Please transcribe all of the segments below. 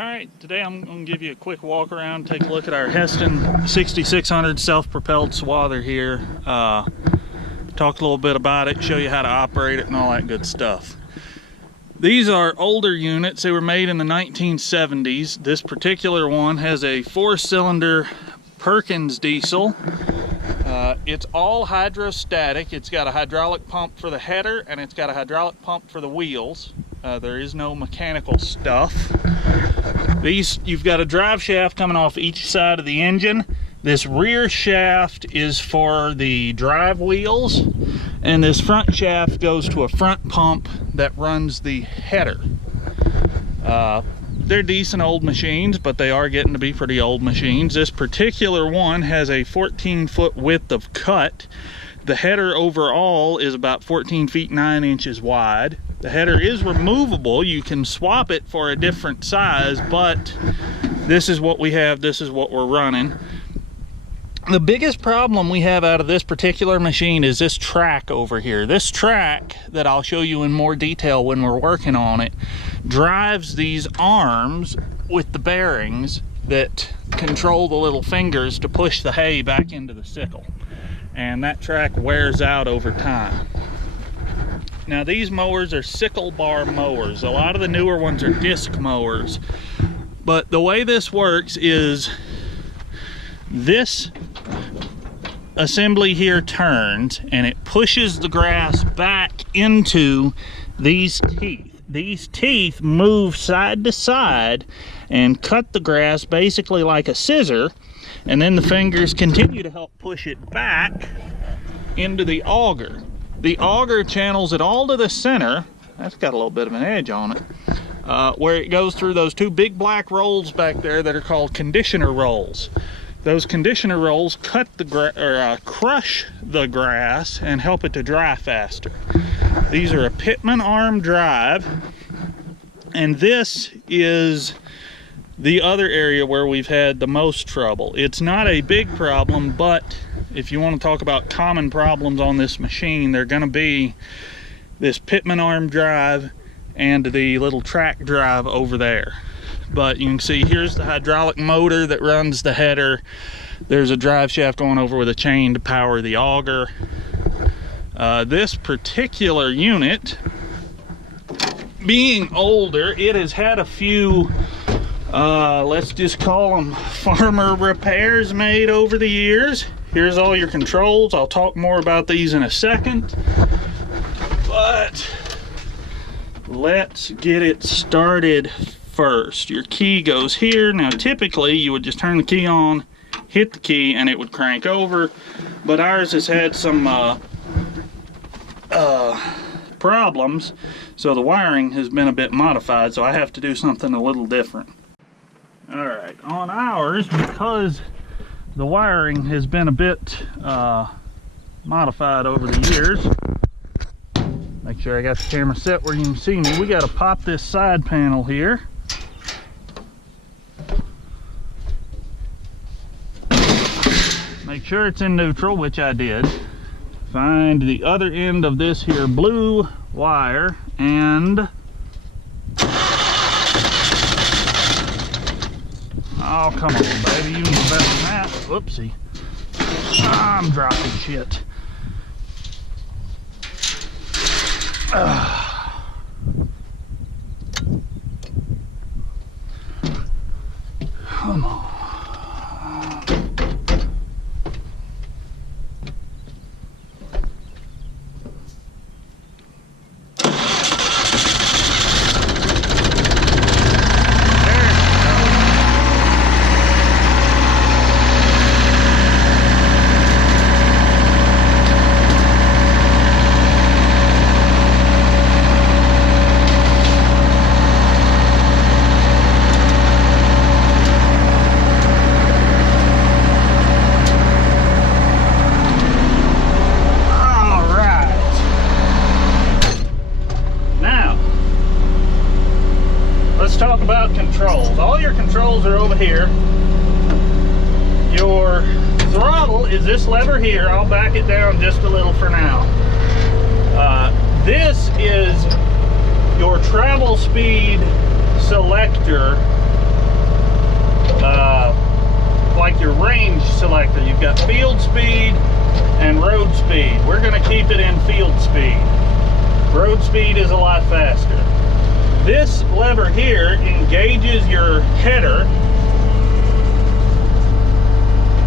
Alright, today I'm going to give you a quick walk around, take a look at our Hesston 6600 self-propelled swather here. Talk a little bit about it, show you how to operate it and all that good stuff. These are older units. They were made in the 1970s. This particular one has a 4-cylinder Perkins diesel. It's all hydrostatic. It's got a hydraulic pump for the header and it's got a hydraulic pump for the wheels. There is no mechanical stuff. You've got a drive shaft coming off each side of the engine. This rear shaft is for the drive wheels, and this front shaft goes to a front pump that runs the header. They're decent old machines, but they are getting to be pretty old machines. This particular one has a 14-foot width of cut. The header overall is about 14 feet 9 inches wide. The header is removable. You can swap it for a different size, but this is what we have. This is what we're running. The biggest problem we have out of this particular machine is this track over here. This track that I'll show you in more detail when we're working on it drives these arms with the bearings that control the little fingers to push the hay back into the sickle. And that track wears out over time. Now these mowers are Sickle Bar Mowers. A lot of the newer ones are disc mowers. But the way this works is this assembly here turns and it pushes the grass back into these teeth. These teeth move side to side and cut the grass basically like a scissor, and then the fingers continue to help push it back into the auger. The auger channels it all to the center. That's got a little bit of an edge on it, where it goes through those two big black rolls back there that are called conditioner rolls. Those conditioner rolls cut the crush the grass and help it to dry faster. These are a Pitman arm drive, and this is the other area where we've had the most trouble. It's not a big problem, but if you want to talk about common problems on this machine, they're going to be this Pitman arm drive and the little track drive over there. But you can see here's the hydraulic motor that runs the header. There's a drive shaft going over with a chain to power the auger. This particular unit, being older, it has had a few let's just call them farmer repairs made over the years. Here's all your controls. I'll talk more about these in a second, but let's get it started first. Your key goes here. Now typically you would just turn the key on, hit the key, and it would crank over, but ours has had some problems, so the wiring has been a bit modified, so I have to do something a little different. Alright, on ours, because the wiring has been a bit modified over the years, make sure I got the camera set where you can see me, we got to pop this side panel here. Make sure it's in neutral, which I did. Find the other end of this here blue wire and oh, come on, baby, you know better than that. Whoopsie. I'm dropping shit. Come on. Talk about controls. All your controls are over here. Your throttle is this lever here. I'll back it down just a little for now. This is your travel speed selector like your range selector. You've got field speed and road speed. We're going to keep it in field speed. Road speed is a lot faster. This lever here engages your header.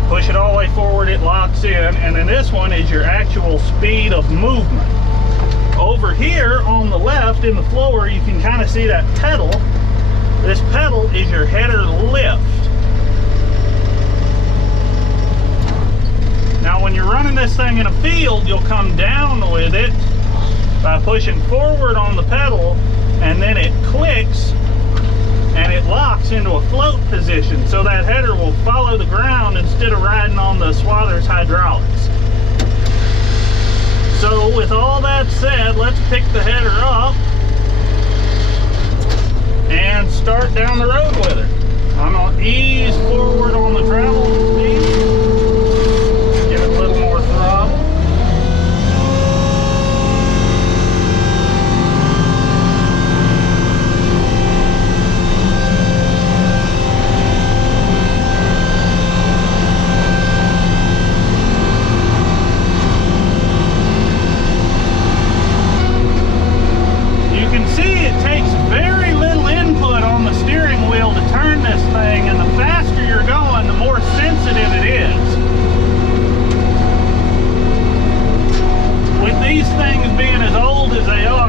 Push it all the way forward, it locks in, and then this one is your actual speed of movement. Over here on the left in the floor, you can kind of see that pedal. This pedal is your header lift. Now when you're running this thing in a field, you'll come down with it by pushing forward on the pedal, and then it clicks and it locks into a float position, so that header will follow the ground instead of riding on the swather's hydraulics. So with all that said, let's pick the header up and start down the road with it. I'm going to ease forward on the travel speed, give it a little more throttle.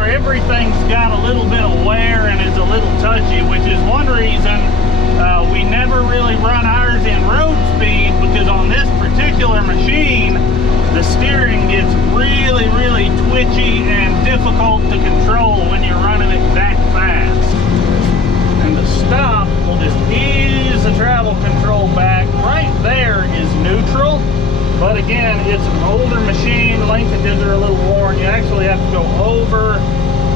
Everything's got a little bit of wear and is a little touchy, which is one reason we never really run ours in road speed, because on this particular machine the steering gets really, really twitchy and difficult to control when you're running it that fast. And the stop will just ease the travel control back. Right there is neutral, but again, it's an older machine, linkages are a little worn. You actually have to go over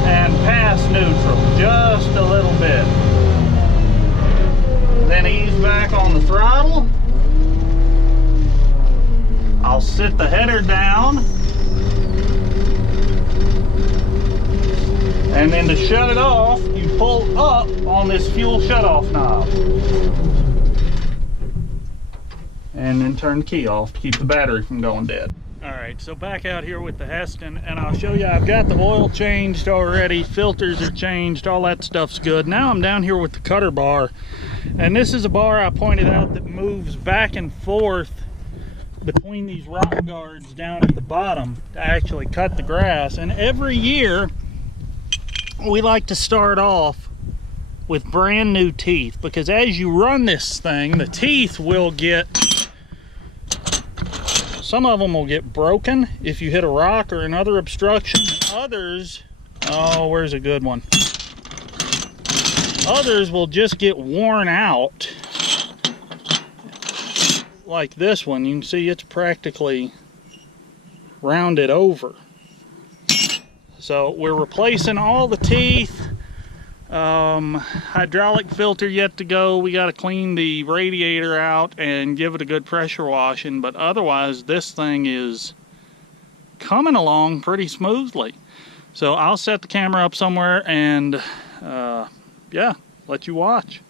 and pass neutral just a little bit. Then ease back on the throttle. I'll sit the header down, and then to shut it off, you pull up on this fuel shutoff knob and then turn the key off to keep the battery from going dead. Alright, so back out here with the Hesston, and I'll show you, I've got the oil changed already, filters are changed, all that stuff's good. Now I'm down here with the cutter bar, and this is a bar I pointed out that moves back and forth between these rock guards down at the bottom to actually cut the grass. And every year we like to start off with brand new teeth, because as you run this thing, the teeth will get, some of them will get broken if you hit a rock or another obstruction. Others, oh, where's a good one? Others will just get worn out. Like this one, you can see it's practically rounded over. So we're replacing all the teeth. Hydraulic filter yet to go. We got to clean the radiator out and give it a good pressure washing, but otherwise this thing is coming along pretty smoothly. So I'll set the camera up somewhere and yeah, let you watch.